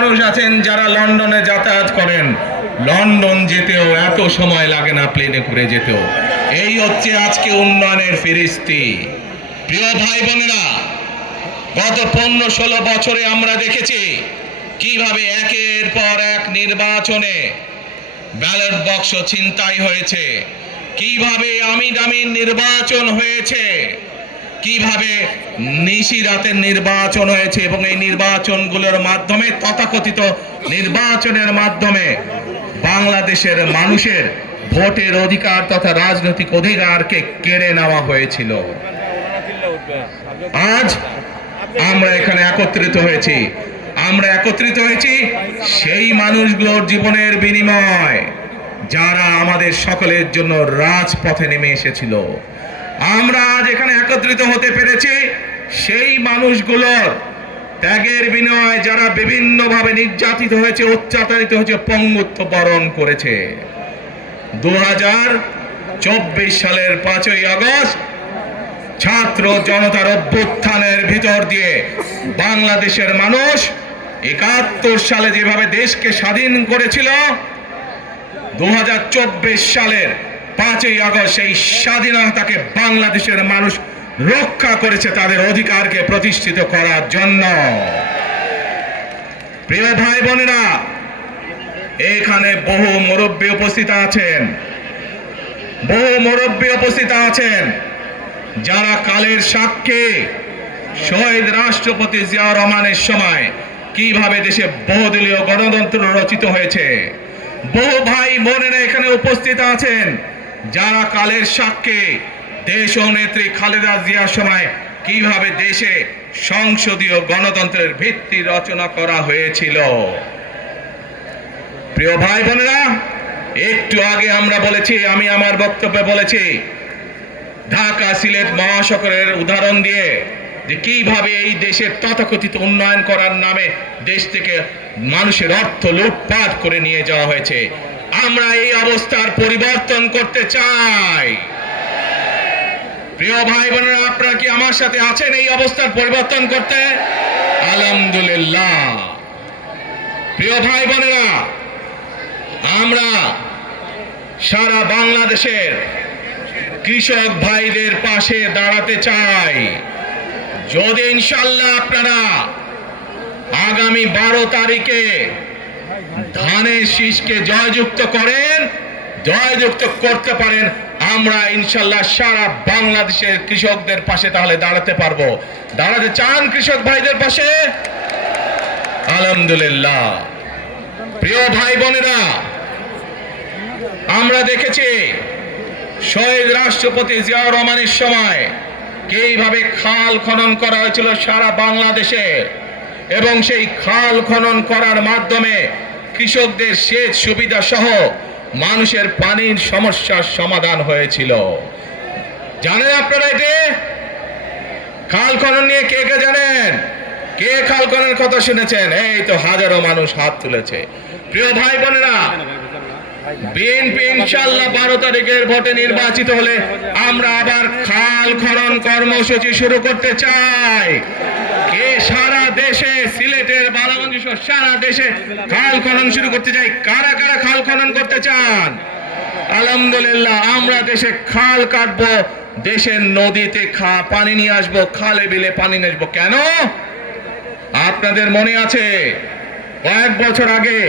মানুষ আছেন যারা লন্ডনে যাতায়াত করেন, লন্ডন যেতেও এত সময় লাগে না প্লেনে করে যেতেও। এই হচ্ছে আজকে উন্নয়নের ফিরিস্তি। প্রিয় ভাই বোনেরা, গত 15-16 বছরে আমরা দেখেছি কিভাবে একের পর এক নির্বাচনে ব্যালট বাক্স ছিনতাই হয়েছে, কিভাবে আমিন নির্বাচন হয়েছে, কিভাবে নিশি রাতের নির্বাচন হয়েছে, এবং এই নির্বাচনগুলোর মাধ্যমে, তথাকথিত নির্বাচনের মাধ্যমে বাংলাদেশের মানুষের ভোটের অধিকার তথা রাজনৈতিক অধিকারকে কেড়ে নেওয়া হয়েছিল। আজ আমরা এখানে একত্রিত হয়েছি, সেই মানুষগুলোর জীবনের বিনিময় যারা আমাদের সকলের জন্য রাজপথে নেমে এসেছিল। আমরা আজ এখানে একত্রিত হতে পেরেছি সেই মানুষগুলোর ত্যাগের বিনিময়ে যারা বিভিন্নভাবে নির্যাতিত হয়েছে, অত্যাচারিত হয়েছে, পঙ্গুত্ব বরণ করেছে। 2024 সালের 5ই আগস্ট ছাত্র জনতার অভ্যুত্থানের ভিতর দিয়ে বাংলাদেশের মানুষ 71 সালে যেভাবে দেশকে স্বাধীন করেছিল, 2024 সালের 5ই আগস্ট সেই স্বাধীনতাকে বাংলাদেশের মানুষ রক্ষা করেছে তাদের অধিকারকে প্রতিষ্ঠিত করার জন্য। প্রিয় ভাই বোনেরা, এখানে বহু মুরব্বী উপস্থিত আছেন যারা কালের সাক্ষী শহীদ রাষ্ট্রপতি জিয়াউর রহমানের সময় কিভাবে দেশে বহুদলীয় গণতন্ত্র রচিত হয়েছে। বহু ভাই বোনেরা এখানে উপস্থিত আছেন যারা কালের সাক্ষী দেশ ও নেত্রী খালেদা জিয়ার সময় কিভাবে দেশে সংসদীয় গণতন্ত্রের ভিত্তি রচনা করা হয়েছিল। প্রিয় ভাই বোনেরা, একটু আগে আমরা বলেছি, আমি আমার বক্তব্যে বলেছি, ঢাকা সিলেট মহাসড়কের উদাহরণ দিয়ে যে কিভাবে এই দেশের তথাকথিত উন্নয়ন করার নামে দেশ থেকে মানুষের অর্থ লুটপাট করে নিয়ে যাওয়া হয়েছে। আমরা এই অবস্থার পরিবর্তন করতে চাই। প্রিয় ভাই বোনেরা, আপনারা কি আমার সাথে আছেন এই অবস্থার পরিবর্তন করতে? আলহামদুলিল্লাহ। প্রিয় ভাই বোনেরা, আমরা সারা বাংলাদেশের কৃষক ভাইদের পাশে দাঁড়াতে চাই। যদি ইনশাআল্লাহ আপনারা আগামী 12 তারিখে ধানের শীষকে জয়যুক্ত করতে পারেন, আমরা ইনশাআল্লাহ সারা বাংলাদেশের কৃষকদের পাশে তাহলে দাঁড়াতে পারবো। দাঁড়াতে চান কৃষক ভাইদের পাশে? আলহামদুলিল্লাহ। প্রিয় ভাই বোনেরা, আমরা দেখেছি শহীদ রাষ্ট্রপতি জিয়াউর রহমানের সময় কিভাবে খাল খনন করা হয়েছিল সারা বাংলাদেশে, এবং সেই খাল খনন করার মাধ্যমে কৃষকদের সেচ সুবিধা সহ মানুষের পানির সমস্যার সমাধান হয়েছিল। জানেন আপনারা এতে খাল খনন নিয়ে কে কে জানেন? কে খাল খননের কথা শুনেছেন? এই তো হাজারো মানুষ হাত তুলেছে। প্রিয় ভাই বোনেরা, বিএনপি ইনশাআল্লাহ 12 তারিখের ভোটে নির্বাচিত হলে আমরা আবার খাল খনন কর্মসূচি শুরু করতে চাই। কে সারা দেশে, সিলেটের বালাগঞ্জ সহ সারা দেশে খাল খনন শুরু করতে চাই? কারা কারা খাল খনন করতে চান? আলহামদুলিল্লাহ। আমরা দেশে খাল কাটবো, দেশের নদীতে পানি নিয়ে আসবো, খালে বিলে পানি নিয়ে আসবো। কেন? আপনাদের মনে আছে কয়েক বছর আগে